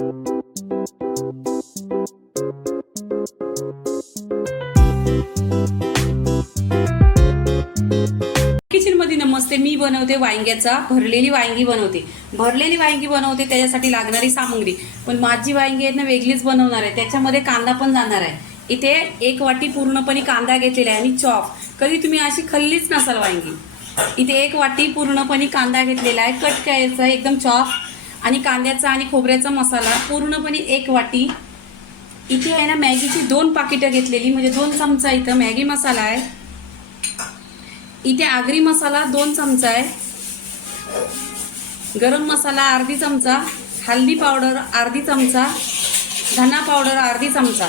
Kitchen मध्ये नमस्ते. मी बनवते वांग्याचा भरलेली वांगी बनवते. त्याच्यासाठी लागणारी सामग्री, पण माझी वांगी आहेत ना वेगळीच बनवणार आहे. त्याच्यामध्ये कांदा पण जाणार आहे. इथे 1 वाटी पूर्णपणे कांदा घेतलेला आहे आणि चॉप. कधी तुम्ही अशी खाल्लीच नसाल वांगी. इथे 1 वाटी पूर्णपणे कांदा घेतलेला आहे, कट करायचा एकदम चॉप. आणि कांद्याचा आणि खोबऱ्याचा मसाला पूर्णपणे 1 वाटी. इथे आहे ना मॅगीची 2 पाकिटं घेतलेली, म्हणजे 2 चमचा इथं मॅगी मसाला आहे. इथे आगरी मसाला 2 चमचा आहे, गरम मसाला अर्धी चमचा, हल्दी पावडर अर्धी चमचा, धना पावडर अर्धी चमचा.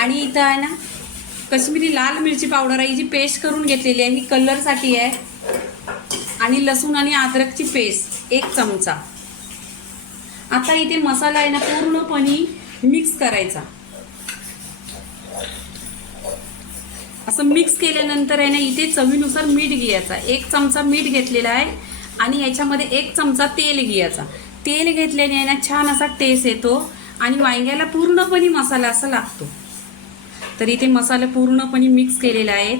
आणि इथं आहे ना कश्मीरी लाल मिरची पावडर आहे, जी पेस्ट करून घेतलेली आहे, ही कलरसाठी आहे. आणि लसूण आणि अद्रकची पेस्ट 1 चमचा. आता इथे मसाला आहे ना पूर्णपणे मिक्स करायचा. असं मिक्स केल्यानंतर आहे ना इथे चवीनुसार मीठ घ्यायचा. 1 चमचा मीठ घेतलेला आहे आणि याच्यामध्ये 1 चमचा तेल घ्यायचा. तेल घेतल्याने आहे ना छान असा टेस्ट येतो आणि वांग्याला पूर्णपणे मसाला असा लागतो. तर इथे मसाला पूर्णपणे मिक्स केलेला आहे.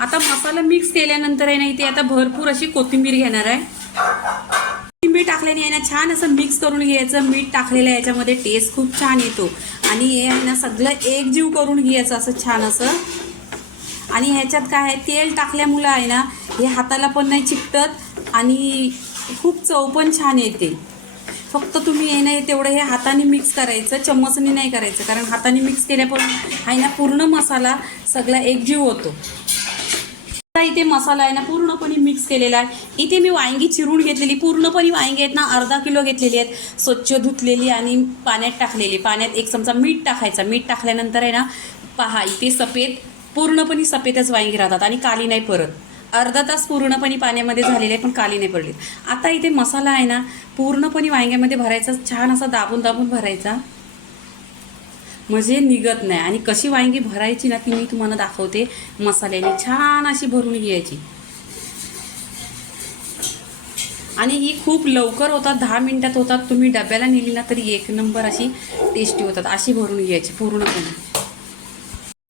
आता मसाला मिक्स केल्यानंतर आहे ना इथे आता भरपूर अशी कोथिंबीर घेणार आहे. कोथिंबीर टाकल्याने आहे ना छान असं मिक्स करून घ्यायचं. मीठ टाकलेलं आहे, याच्यामध्ये टेस्ट खूप छान येतो. आणि हे आहे ना सगळं एकजीव करून घ्यायचं असं छान असं. आणि ह्याच्यात काय आहे, तेल टाकल्यामुळं आहे ना हे हाताला पण नाही चिकटत आणि खूप चव पण छान येते. फक्त तुम्ही आहे ना तेवढं हे हाताने मिक्स करायचं, चम्मचने नाही करायचं, कारण हाताने मिक्स केल्यापासून आहे ना पूर्ण मसाला सगळा एकजीव होतो. इथे मसाला आहे ना पूर्णपणे मिक्स केलेला आहे. इथे मी वांगी चिरून घेतलेली, पूर्णपणे वांगी आहेत ना अर्धा किलो घेतलेली आहेत, स्वच्छ धुतलेली आणि पाण्यात टाकलेली. पाण्यात 1 चमचा मीठ टाकायचा. मीठ टाकल्यानंतर आहे ना पहा इथे सफेद, पूर्णपणे सफेदच वांगी राहतात आणि काली नाही परत. अर्धा तास पूर्णपणे पाण्यामध्ये झालेले आहे पण काली नाही पडली. आता इथे मसाला आहे ना पूर्णपणे वांग्यामध्ये भरायचा, छान असा दाबून दाबून भरायचा, म्हणजे निघत नाही. आणि कशी वांगी भरायची ना ती मी तुम्हाला दाखवते. मसाल्याने छान अशी भरून घ्यायची आणि ही खूप लवकर होतात, 10 मिनिटात होतात. तुम्ही डब्याला नेली ना तरी 1 नंबर अशी टेस्टी होतात. अशी भरून घ्यायची पूर्णपणे.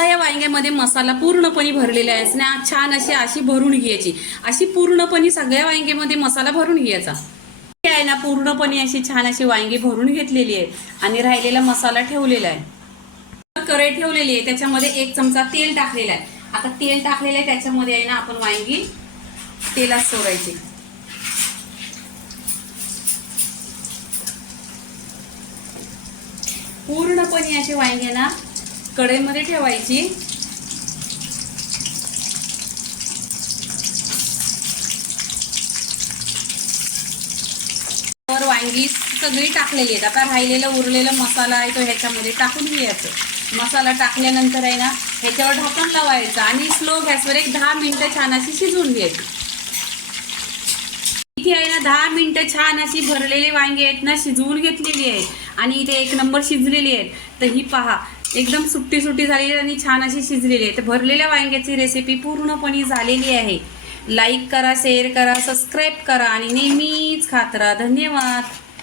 या वांग्यामध्ये मसाला पूर्णपणे भरलेला आहे ना, छान अशी भरून घ्यायची. अशी पूर्णपणे सगळ्या वांग्यामध्ये मसाला भरून घ्यायचा आहे ना. पूर्णपणे अशी छान अशी वांगी भरून घेतलेली आहे आणि राहिलेला मसाला ठेवलेला आहे. कढई ठेवलेली आहे, त्याच्यामध्ये 1 चमचा तेल टाकलेला आहे. आता तेल टाकलेलं आहे, त्याच्यामध्ये आहे ना आपण वांगी तेलात सोडायची. पूर्णपणे अशी वांगी ना कढईमध्ये ठेवायची. तर वांगी सगळी टाकलेली आहेत. आता राहिलेलं उरलेला मसाला आहे तो ह्याच्यामध्ये टाकून घ्यायचं. मसाला टाकल्यानंतर आहे ना ह्याच्यावर ढक्कन लावायचं आणि स्लो गॅसवर 10 मिनिटं छान अशी शिजवून घ्यायची. इथे आहे ना 10 मिनिटं छान अशी भरलेली वांगी आहेत ना शिजवून घेतलेली आहेत आणि इथे 1 नंबर शिजलेली आहेत. तर ही पहा एकदम सुट्टी सुट्टी झालेली आणि छान अशी शिजलेली आहे. तर भरलेल्या वांग्याची रेसिपी पूर्णपणे झालेली आहे. लाईक करा, शेअर करा, सबस्क्राईब करा आणि नेहमीच खात राहा. धन्यवाद.